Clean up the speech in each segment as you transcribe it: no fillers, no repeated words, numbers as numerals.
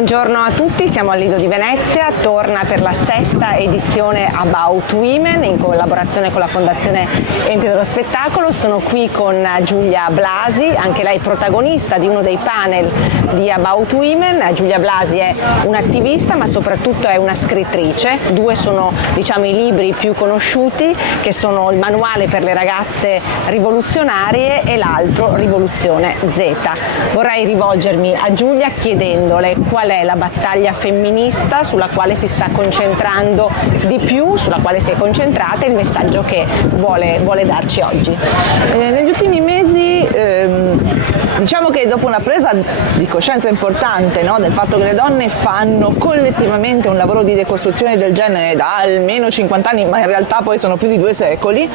Buongiorno a tutti, siamo al Lido di Venezia, torna per la sesta edizione About Women in collaborazione con la Fondazione Ente dello Spettacolo. Sono qui con Giulia Blasi, anche lei protagonista di uno dei panel di About Women. Giulia Blasi è un'attivista ma soprattutto è una scrittrice. Due sono i libri più conosciuti, che sono il manuale per le ragazze rivoluzionarie e l'altro Rivoluzione Z. Vorrei rivolgermi a Giulia chiedendole qual è la battaglia femminista sulla quale si sta concentrando di più, sulla quale si è concentrata, il messaggio che vuole darci oggi. Negli ultimi mesi diciamo che dopo una presa di coscienza importante, no, del fatto che le donne fanno collettivamente un lavoro di decostruzione del genere da almeno 50 anni, ma in realtà poi sono più di 2 secoli,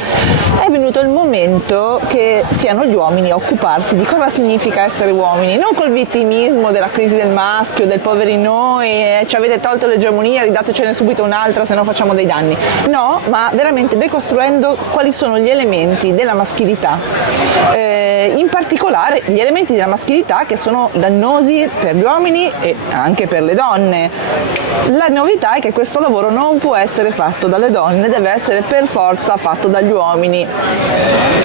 è venuto il momento che siano gli uomini a occuparsi di cosa significa essere uomini, non col vittimismo della crisi del maschio, del poveri noi, ci avete tolto l'egemonia, ridatecene subito un'altra, se no facciamo dei danni. No, ma veramente decostruendo quali sono gli elementi della maschilità, in particolare gli elementi della maschilità che sono dannosi per gli uomini e anche per le donne. La novità è che questo lavoro non può essere fatto dalle donne, deve essere per forza fatto dagli uomini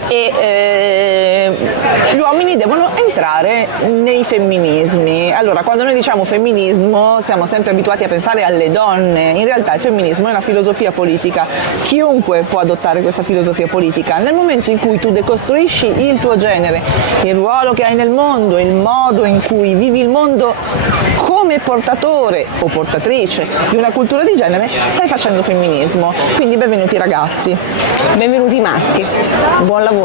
e gli uomini devono entrare nei femminismi. Allora, quando noi diciamo femminismo siamo sempre abituati a pensare alle donne, in realtà il femminismo è una filosofia politica, chiunque può adottare questa filosofia politica. Nel momento in cui tu decostruisci il tuo genere, il ruolo che hai nel mondo, il modo in cui vivi il mondo come portatore o portatrice di una cultura di genere, stai facendo femminismo. Quindi benvenuti ragazzi. Benvenuti maschi, buon lavoro.